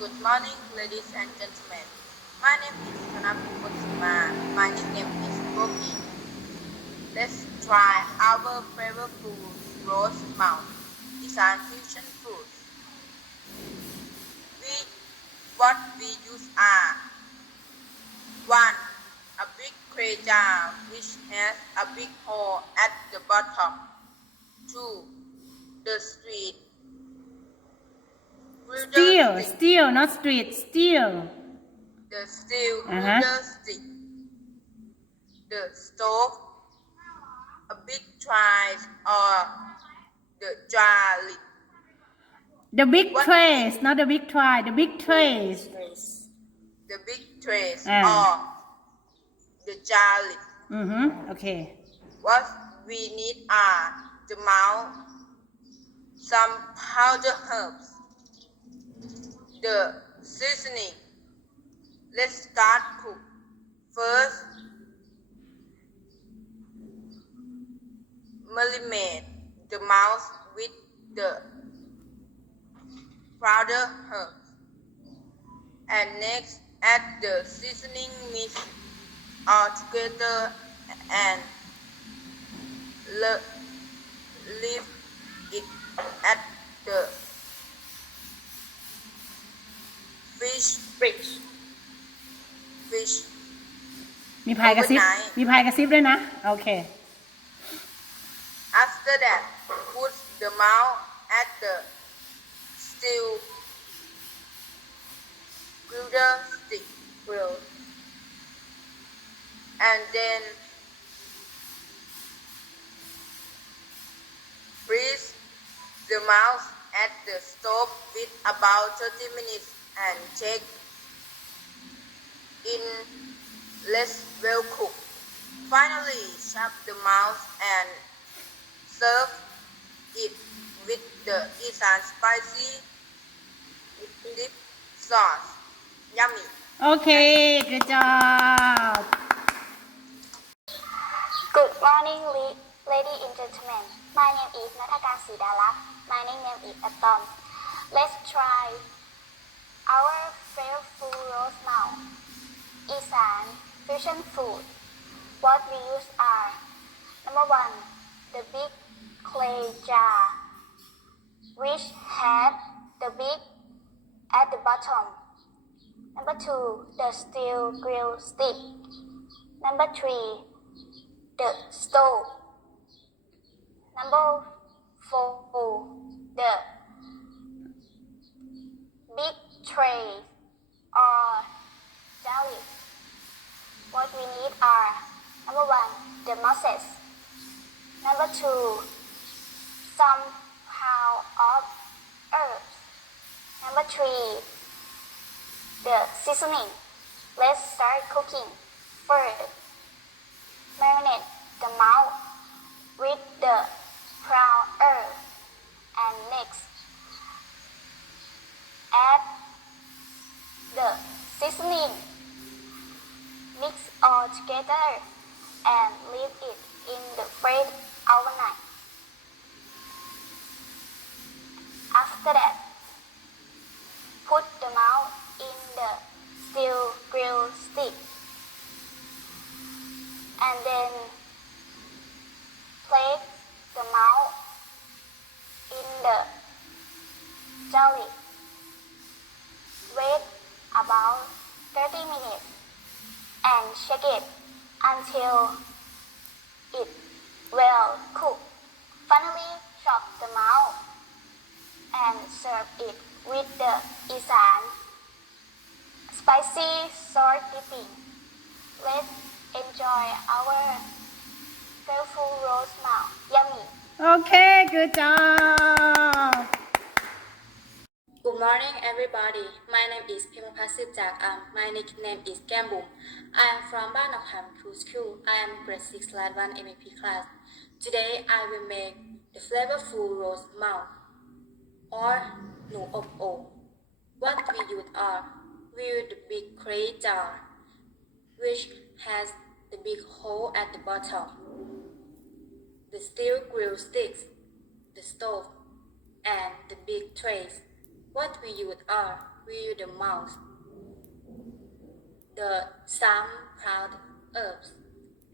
Good morning, ladies and gentlemen. My name is Kanapusima. My nickname is Boki. Let's try our favorite food, roast mouth. It's an fusion food. What we use are 1. A big clay jar which has a big hole at the bottom. 2. The street Steel, not street, steel. The steel builder stick. The stove, a big tray or the jar lid. The big trays, not the big tray, the big trays. The big trays or the jar lid. Okay. What we need are the mouth, some powdered herbs, the seasoning. Let's start cook. First, marinate the mouth with the powdered herbs, and next add the seasoning mix all together and leave it at the fish มีพายกระซิบ ด้วยนะ โอเค After that, put the mouth at the steel builder stick grill, and then freeze the mouth at the stove with about 30 minutes and check in less well cooked. Finally, chop the mouth and serve it with the Isan spicy dip sauce. Yummy. Okay, good job. Good morning, ladies and gentlemen. My name is Nataka Sidalak. My nickname is Atom. Let's try our favorite food roast now. Isan fusion food. What we use are: number 1, the big clay jar, which had the big at the bottom. Number 2, the steel grill stick. Number 3, the stove. Number 4, the big tray or jelly. What we need are: number 1, the molasses. Number 2, some pound of herbs. Number 3, the seasoning. Let's start cooking. First, marinate the mouth with the brown herb, and next add the seasoning. Mix all together and leave it in the fridge overnight. After that, put the mouth in the steel grill stick, and then place the mouth in the jelly. Wait about 30 minutes and shake it until it well cooked. Finally, chop the mouth and serve it with the Isan spicy salt dipping. Let's enjoy our favorite roast mouth. Yummy! Okay, good job. Good morning, everybody. My name is Pimapasit Jakam. My nickname is Gambum. I am from Banakham School. I am grade 6 Lat 1 MEP class. Today, I will make the flavorful roast mouth or nu ob o. What we use are: we use the big clay jar, which has the big hole at the bottom, the steel grill sticks, the stove, and the big trays. What we use are: we use the mouse, the some ground herbs,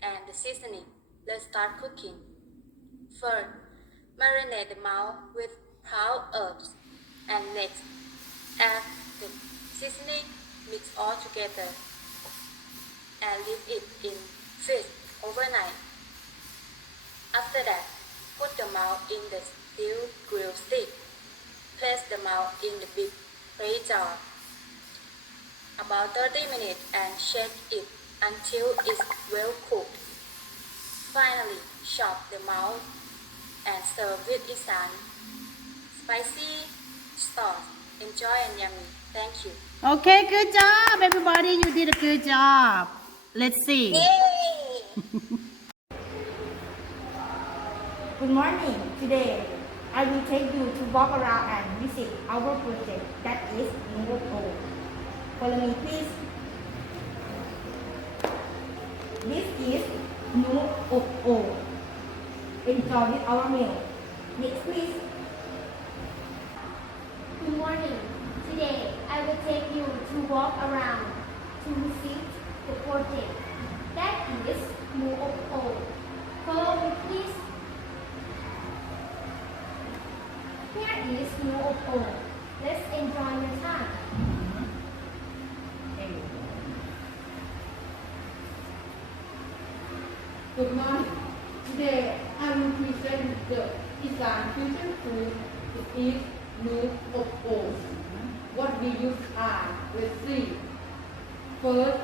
and the seasoning. Let's start cooking. First, marinate the mouse with ground herbs, and next, add the seasoning, mix all together, and leave it in fridge overnight. After that, put the mouse in the steel grill stick. Place the mouse in the big clay jar about 30 minutes and shake it until it's well cooked. Finally, chop the mouse and serve with Isan spicy sauce. Enjoy and yummy. Thank you. Okay, good job, everybody. You did a good job. Let's see. Good morning. Today, I will take you to walk around and visit our project that is MEP. Follow me, please. This is MEP. Enjoy with our meal. Next, please. Good morning. Today, I will take you to walk around to visit the project that is MEP. Follow me, please. Here is MEP. Let's enjoy the time. Good morning. Today I will present the Isan fusion food. It is MEP. What we use are, let's see. First,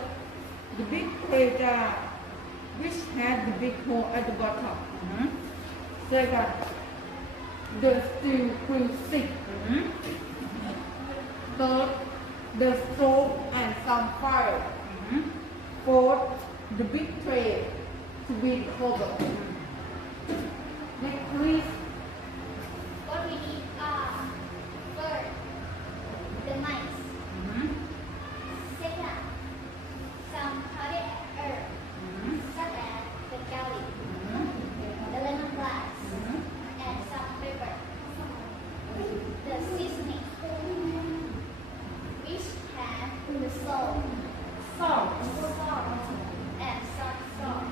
the big clay jar, which has the big hole at the bottom. Second, the steel grill stick. Third, the stove and some fire. Fourth, the big tray to be covered. Next, please. What we need are first, the mice. Second, some potted herbs, such as the garlic, the lemongrass, and some pepper. The seasoning, which has the salt, and some salt.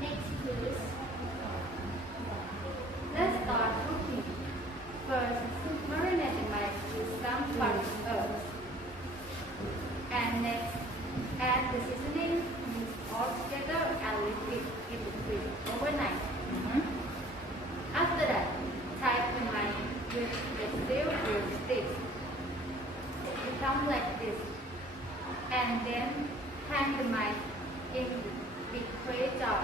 Next, please. Let's start cooking. First, marinate the mice with some fresh herbs. And next, add the seasoning, mix all together and leave it in the fridge overnight. After that, tie the mice with the steel grill sticks. It becomes like this. And then hang the mice in the big clay jar.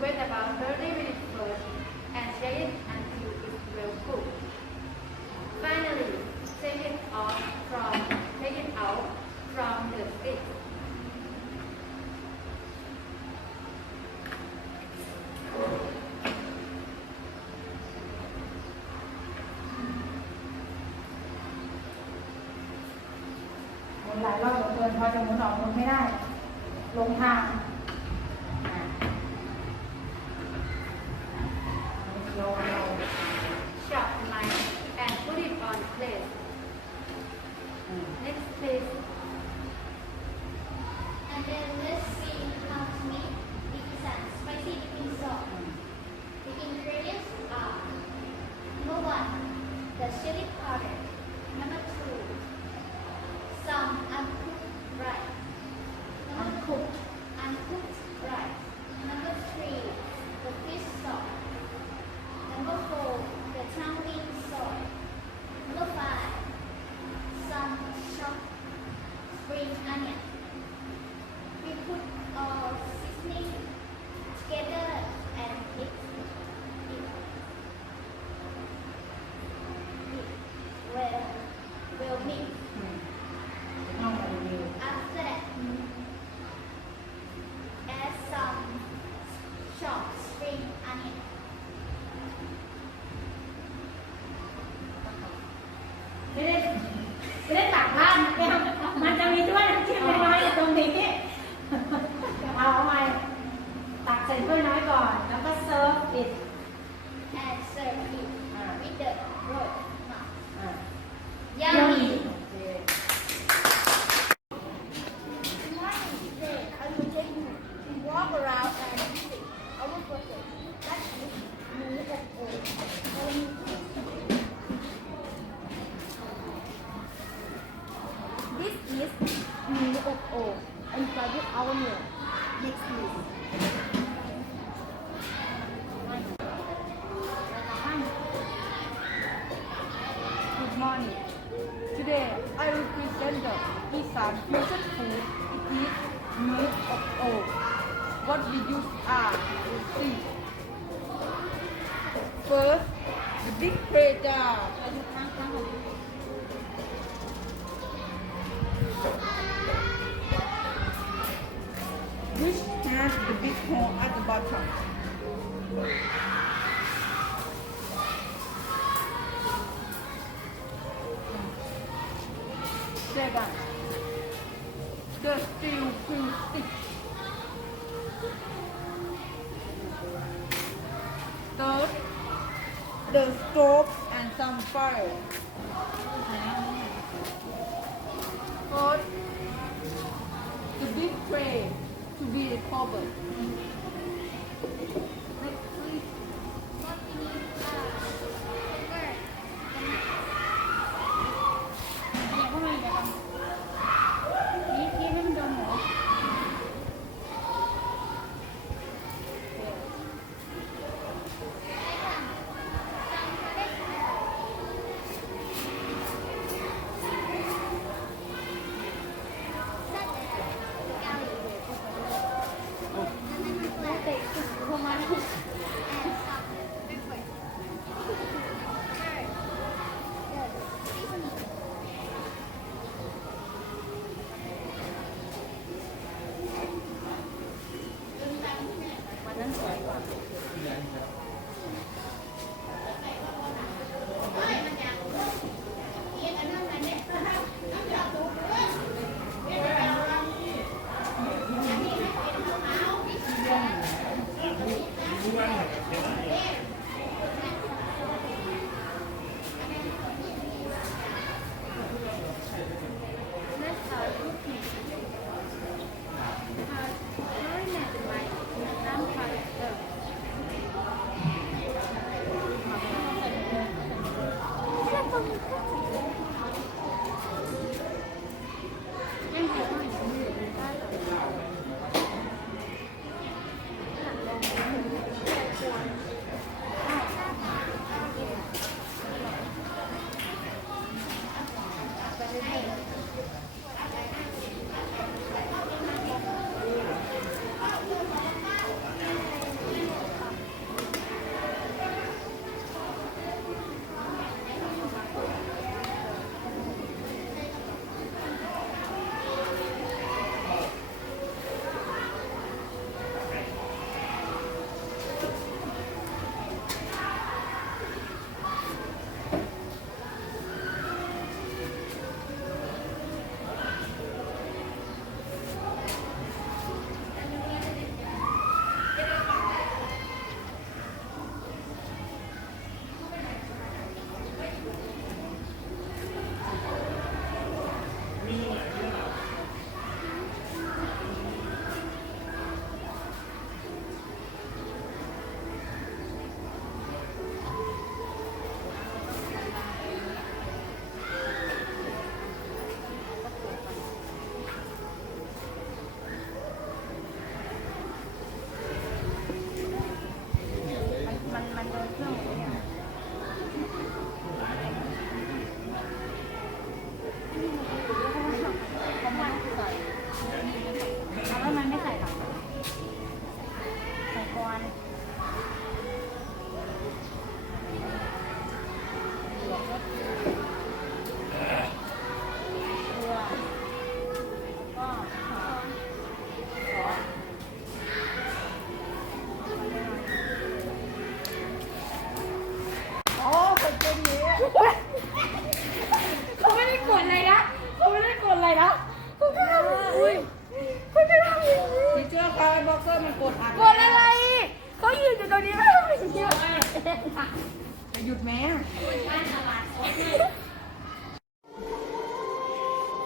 Wait about 30 minutes first and shake it until it's well cooked. Finally, take it out from the stick.หมุนหลายรอบเหลือเกินพอจะหมุนออกหมุนไม่ได้ ลงทาง Chop the mice and put it on the plate. Next, please. And then let's see how to make the Isan spicy dipping sauce. The ingredients are: number 1, the chili powder. Number 2, some uncooked rice. Uncooked rice. Number 3, the fish sauce. Number 4, the tangerine sauce. Number 5, some chopped spring onion. We put all seasoning together and mix it well mixed. After that, add some chopped spring onion. ไม่ได้ตักราดนะแก้วมันจะมีถ้วยน้ำจิ้มน้อยๆอยู่ตรงนี้เอาใหม่ตักใส่ถ้วยน้อยก่อน แล้วก็เซิร์ฟปิด And serve it with the roast mouse. is หมูอบโอ่ง enjoy with our meal. Next please. Good morning. Today I will present the Isan fusion food. It is meat of oat. What we use are see. First, the big tray jar. Which has the big hole at the bottom. Second, the steel grill stick. Third, the stove and some fire. Fourth, the big tray to be covered. Next, please. What we need sugar. อย่าเข้ามาเดี๋ยวกันนี่ให้มันโดนหมู เขาไม่ได้กดอะไรนะเขาไม่ได้กดอะไรนะเขาแค่ทำอุ้ยเขาแค่ทำอย่างนี้ ที่เชื่อใครบล็อกเกอร์มันกดอัด กดอะไรเขายืนอยู่ตรงนี้ไม่ทำอย่างนี้ หยุดแม่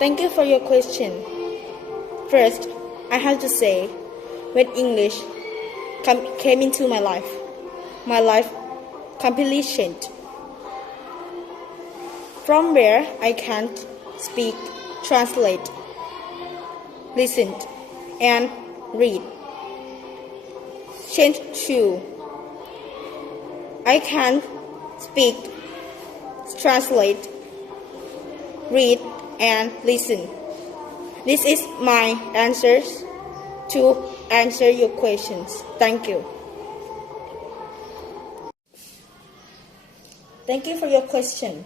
Thank you for your question. First, I have to say, when English came into my life completely changed. From where I can't speak, translate, listen, and read. Change 2. I can speak, translate, read, and listen. This is my answers to answer your questions. Thank you. Thank you for your question.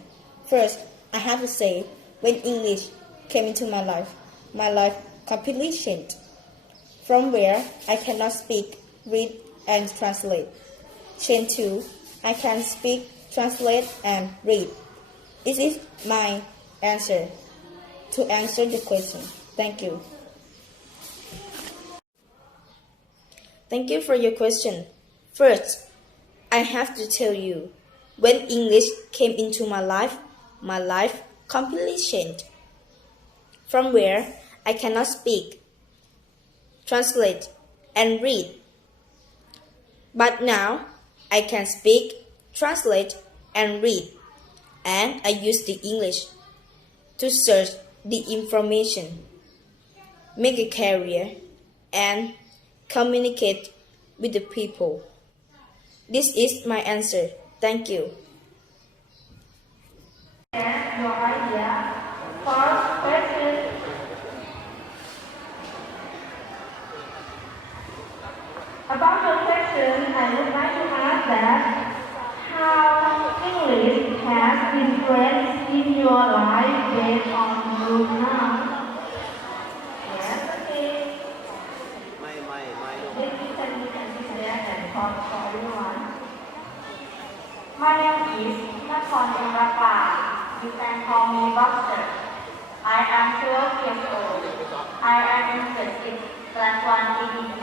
First, I have to say, when English came into my life completely changed. From where I cannot speak, read, and translate. Change 2. I can speak, translate, and read. This is my answer to answer the question. Thank you. Thank you for your question. First, I have to tell you, when English came into my life completely changed. From where I cannot speak, translate, and read. But now I can speak, translate, and read, and I use the English to search the information, make a career, and communicate with the people. This is my answer. Thank you. And your idea. First question. About your question, I would like to ask that how English has influenced in your life based on you now. Yes, okay. Maybe you can sit there and talk for everyone. My name is Nakhon Imrapa. You can call me Boxer. I am 12 years old. I am in the 6th class 1 in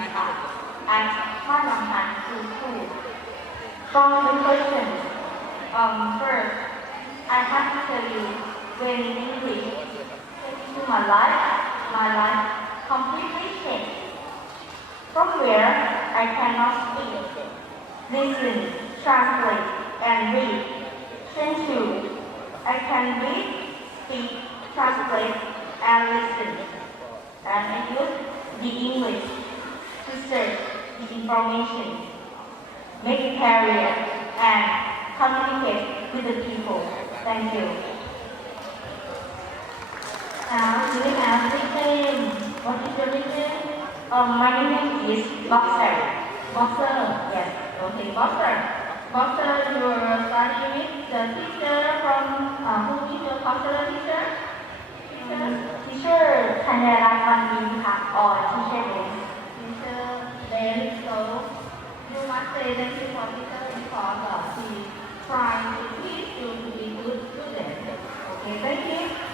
at Manamhan School. From the questions, first, I have to tell you, when English came into my life completely changed. From where I cannot speak, listen, translate, and read. Change 2. I can read, speak, translate, and listen. And I use the English to search the information, make a career, and communicate with the people. Thank you. Now, do you have nickname? What is your nickname? My name is Boxer. Boxer, yes. Okay, Boxer. Boxer, you are studying with the teacher from who is your cultural teacher? Teacher Kanyarat or teacher Ben. Teacher Ben. So you must say thank you for teacher because he trying to teach you to be good student. Okay, thank you.